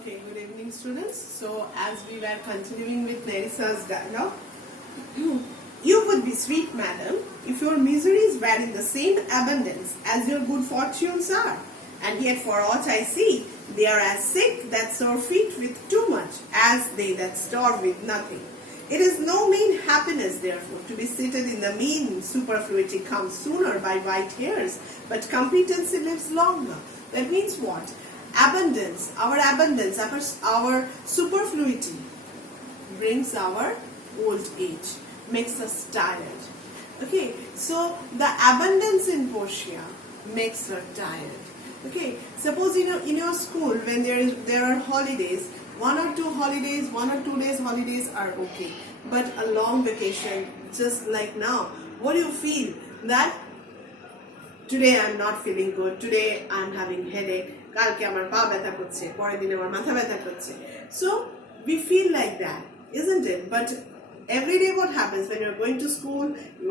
Okay, good evening students. So as we were continuing with Nerissa's dialogue, you would be sweet, madam, if your miseries were in the same abundance as your good fortunes are. And yet for aught I see, they are as sick that soar feet with too much as they that starve with nothing. It is no mean happiness, therefore, to be seated in the mean. Superfluity comes sooner by white hairs, but competency lives longer. That means what? Abundance, our superfluity brings our old age, makes us tired. Okay, so the abundance in Portia makes her tired. Okay, suppose in your school when there are holidays, 1 or 2 holidays, 1 or 2 days holidays are okay, but a long vacation, just like now, what do you feel? That today I'm not feeling good, today I'm having headache, কালকে আমার পা ব্যথা করছে, পরের দিন আমার মাথা ব্যথা করছে. So we feel like that, isn't it? But every day what happens when you're going to school, you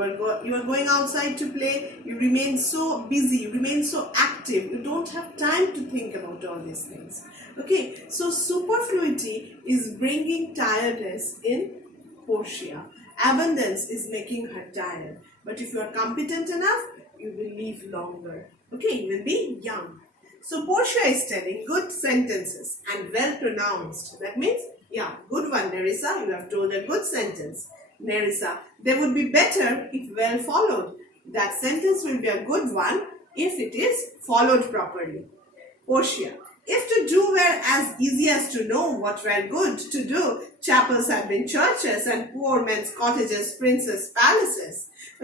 are going outside to play, you remain so busy, you remain so active, you don't have time to think about all these things. Okay, so superfluity is bringing tiredness in Portia. Abundance is making her tired. But if you are competent enough, you will live longer. Okay, you will be young. So Portia is telling good sentences and well pronounced. That means, yeah, good one, Nerissa. You have told a good sentence. Nerissa, they would be better if well followed. That sentence will be a good one if it is followed properly. Portia, if to do were as easy as to know what were good to do, chapels had been churches and poor men's cottages, princes' palaces.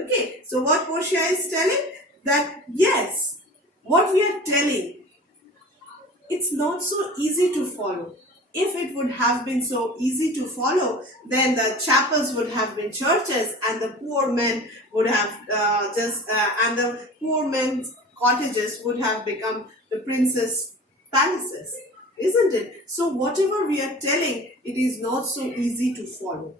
Okay, so what Portia is telling? That yes, what we are telling, it's not so easy to follow. If it would have been so easy to follow, then the chapels would have been churches and the poor men would have and the poor men's cottages would have become the princes' palaces, isn't it? So whatever we are telling, it is not so easy to follow.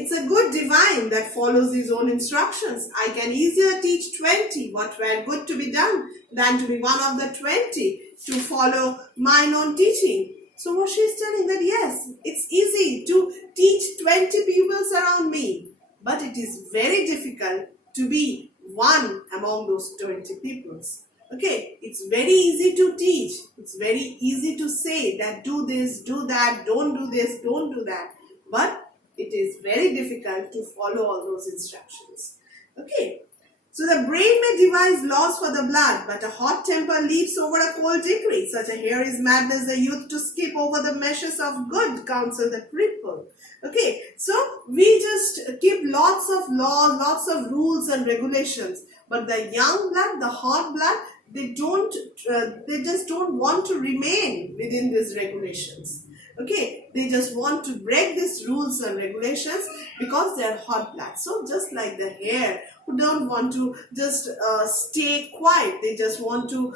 It's a good divine that follows his own instructions. I can easier teach 20 what were good to be done than to be one of the 20 to follow mine own teaching. So what she is telling that yes, it's easy to teach 20 pupils around me, but it is very difficult to be one among those 20 pupils. Okay, it's very easy to teach. It's very easy to say that do this, do that, don't do this, don't do that. But it is very difficult to follow all those instructions. Okay, so the brain may devise laws for the blood, but a hot temper leaps over a cold decree. Such a hair is madness the youth to skip over the meshes of good counsel that cripple. Okay, so we just keep lots of laws, lots of rules and regulations, but the young blood, the hot blood, they just don't want to remain within these regulations. Okay, they just want to break these rules and regulations because they are hot blood. So just like the hare who don't want to just stay quiet, they just want to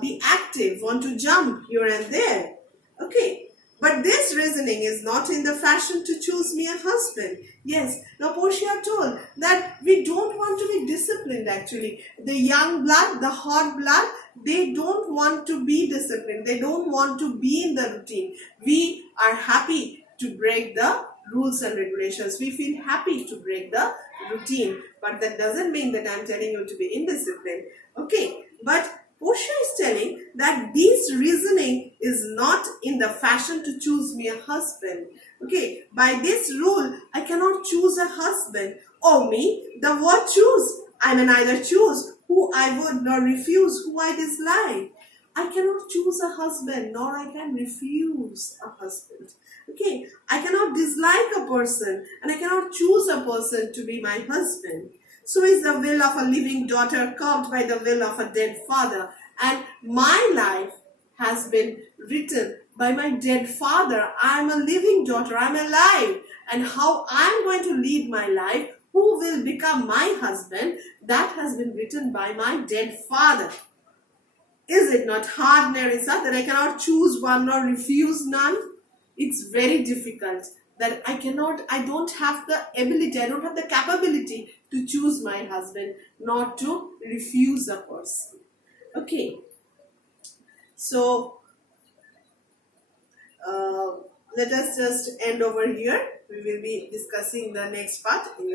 be active, want to jump here and there. Okay, but this reasoning is not in the fashion to choose me a husband. Yes, now Portia told that we don't want to be disciplined actually. The young blood, the hot blood, they don't want to be disciplined. They don't want to be in the routine. We are happy to break the rules and regulations. We feel happy to break the routine. But that doesn't mean that I'm telling you to be indisciplined. Okay, but Portia is telling that this reasoning is not in the fashion to choose me a husband. Okay, by this rule, I cannot choose a husband. Oh me, the word choose. I may neither choose who I would nor refuse who I dislike. I cannot choose a husband nor I can refuse a husband. Okay, I cannot dislike a person and I cannot choose a person to be my husband. So is the will of a living daughter curbed by the will of a dead father. And my life has been written by my dead father. I'm a living daughter, I'm alive. And how I'm going to lead my life, who will become my husband, that has been written by my dead father. Is it not hard, Nerissa, that I cannot choose one nor refuse none? It's very difficult that I don't have the ability, I don't have the capability to choose my husband, not to refuse a person. Okay, so let us just end over here. We will be discussing the next part in